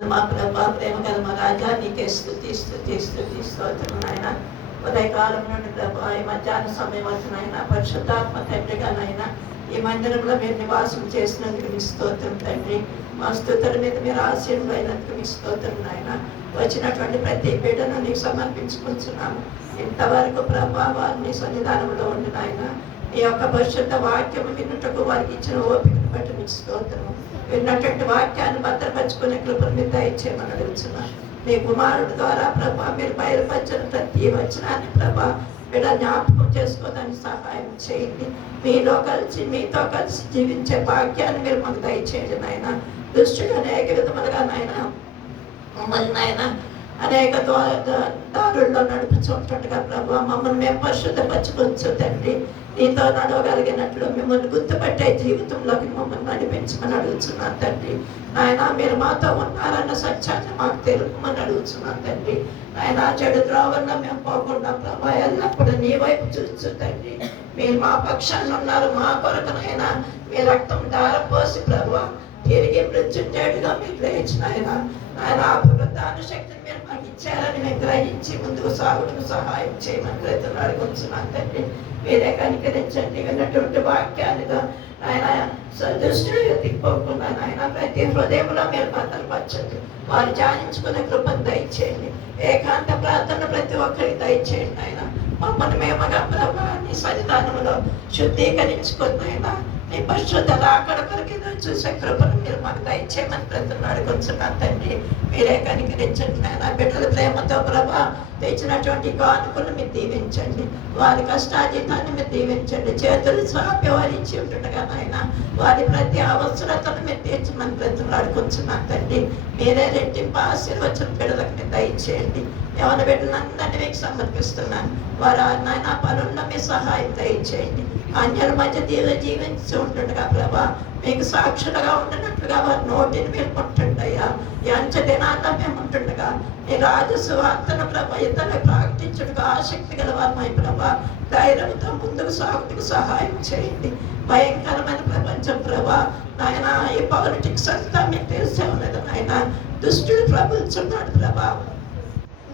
మా ప్రభా, ప్రేమ గల మా రాజా, నీకే స్తుతి స్తుతి స్తుతి స్తోత్రం నాయన. ఉదయకాలం నుండి ప్రభా, ఈ మధ్యాహ్న సమయం వరకు నాయన, పరిశుద్ధాత్మ తండ్రిగా నాయన ఈ మందిరంలో మీరు నివాసం చేసినందుకు మీ స్తోత్రం తండ్రి. మా స్తుతుల మీద మీరు ఆశీర్వైనందుకు మీ స్తోత్రం నాయన. వచ్చినటువంటి ప్రతి బిడ్డను నీకు సమర్పించుకుంటున్నాము. ఇంతవరకు ప్రభా వారిని సన్నిధానంలో ఉండి నాయన నీ యొక్క పరిశుద్ధ వాక్యము వినుటకు వారికి ఇచ్చిన ఓపికను బట్టి మీకు స్తోత్రము. విన్నటువంటి వాక్యాన్ని భద్రపరుచుకునే కృపను మీరు దయచేయమని అడుగుతున్నాను. మీ కుమారుడు ద్వారా ప్రభా మీరు బయలుపరిచిన ప్రతి వచనాన్ని ప్రభా బిడ్డ జ్ఞాపకం చేసుకోవడానికి సహాయం చేయండి. మీతో కలిసి జీవించే భాగ్యాన్ని మీరు మాకు దయచేయండి నాయన. దుష్టుడు అనేక విధములుగా నాయన మమ్మల్ని నాయన అనేక దారుల్లో నడుపుతుంటగా ప్రభా మమ్మల్ని మేము పరిశుద్ధపరచుకోవచ్చు తండ్రి. నీతో నడవగలిగినట్లు మిమ్మల్ని గుర్తుపట్టే జీవితంలోకి మమ్మల్ని నడిపించమని అడుగుతున్నాను తండ్రి. ఆయన మీరు మాతో ఉన్నారన్న సత్యాన్ని మాకు తెలుపమని అడుగుతున్నాను తండ్రి. ఆయన చెడు ద్రోవల్లో మేము పోకుండా ప్రభా ఎల్లప్పుడూ నీ వైపు చూస్తూ తండ్రి మీరు మా పక్షాన్ని ఉన్నారు. మా కొరకునైనా మీ రక్తం ధారపోసి ప్రభా తిరిగి మృత్యుంజయుడిగా మీరు గ్రహించిన ఆయన అభివృద్ధాను శక్తిని మీరు మాకు ఇచ్చారని మేము గ్రహించి ముందుకు సాగుటకు సహాయం చేయమని రైతులు అడుగుతున్నాను తండ్రి. మీరే కనికరించండి. విన్నటువంటి వాక్యాలుగా ఆయన దుష్టుడు తిప్పుకోకుండా ఆయన ప్రతి హృదయంలో మీరు భద్రపరచండి. వారు ధ్యానించుకునే కృపను దయచేయండి. ఏకాంత ప్రార్థన ప్రతి ఒక్కరికి దయచేయండి ఆయన. మమ్మల్ని మేమగా ప్రభా నీ సన్నిధానంలో శుద్ధీకరించుకుని ఆయన నీ పరిశుద్ధ రాకడ కొరకు చూసే కృపను మీరు మాకు దయచేయమని ప్రజలు అడుగుతున్నాను తండ్రి. మీరే కనికరించండి నాయన. బిడ్డల ప్రేమతో ప్రభా తెచ్చినటువంటి కానుకలు మీరు దీవించండి. వారి కష్టాజీతాన్ని మీరు దీవించండి. చేతులు స్వాపి వారి ఇచ్చి ఉంటుండగా నాయన వారి ప్రతి అవసరతను మీరు తీర్చమని ప్రజలు అడుగుతున్నాను తండ్రి. మీరే రెట్టింపు ఆశీర్వచన బిడ్డలకు మీరు దయచేయండి. ఎవరి బిడ్డలందరినీ మీకు సమర్పిస్తున్నాను. వారు నాయన పనుల్లో మీ సహాయం దయచేయండి. అన్యుల మధ్య జీవించి ఉంటుండగా ప్రభా మీకు సాక్షులుగా ఉంటున్నట్లుగా వారి నోటిని మీరు పుట్టుండి అయ్యా. ఈ అంచె దినాల్లో మేము ఉంటుండగా నీ రాజసువార్తను ప్రభా ఇతరులకు ప్రకటించుటకు ఆసక్తి గల వారి ప్రభా ధైర్యంతో ముందుకు సాగుటకు సహాయం చేయండి. భయంకరమైన ప్రపంచం ప్రభా నాయన ఈ పాలిటిక్స్ అంతా మీకు తెలిసే ఉన్నది నాయన. దుష్టుడు ప్రభుత్వం ప్రభా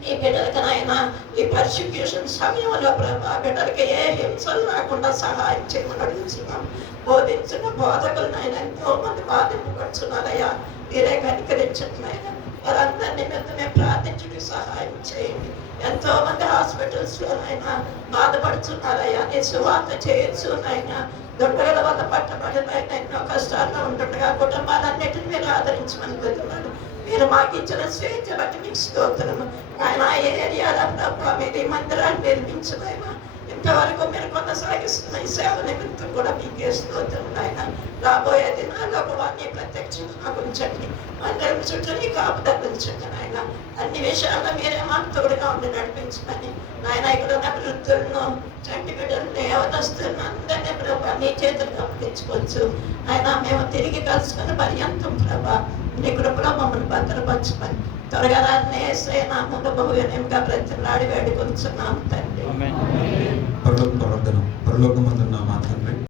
ఈ బిడ్డలకి నాయన ఈ పర్సిక్యూషన్ సమయంలో ప్రభా బిడ్డలకి ఏ హింసలు రాకుండా సహాయం చేయమని అడుగుతున్నాం. బోధించిన బోధకులు నాయన ఎంతో మంది బాధింపబడుతున్నారయ్యా. మీరే కనికరించండి నాయన. వారందరినీ మేము ప్రార్థించడానికి సహాయం చేయండి. ఎంతో మంది హాస్పిటల్స్లో నాయన బాధపడుతున్నారయ్యా. నీ సువార్త చేయొచ్చు నాయన. దొంగల వల్ల పట్టబడిన ఎన్నో కష్టాల్లో ఉంటుండగా కుటుంబాలన్నిటిని మీరు ఆదరించమని కోరుతున్నాను. మీరు మాకు ఇచ్చిన స్వేచ్ఛ బట్టి మీకు స్తోత్రము. ఆయన ఏ ఏరియాలో ప్రభావ మీరు ఈ మందిరాన్ని నిర్మించలేమా ఇంతవరకు మీరు కొనసాగిస్తున్న ఈ సేవ నిమిత్తం కూడా మీకే స్తోత్రం ఆయన. రాబోయే దినాల్లో కూడా నీ ప్రత్యక్షంగా ఉంచండి. మందిరం చుట్టూ నీ కాపుదల ఉంచండి నాయన. అన్ని విషయాల్లో మీరే మాకు తోడుగా ఉండి నడిపించమని నాయన. ఇక్కడ ఉన్న వృద్ధులను చంటి బిడ్డలను యవనస్తులను అందరినీ ప్రభా నీ చేతులు అప్పగించుకోవచ్చు ఆయన. మేము తిరిగి కలుసుకుని పర్యంతం ప్రభా నీ కృపలో మమ్మల్ని భద్రపరచమని త్వరగా రాసే నామంలో బహువినయంగా ప్రతిలాడి వేడుకొంచున్నాం తండ్రి. పరలోకమందున్న మా తండ్రి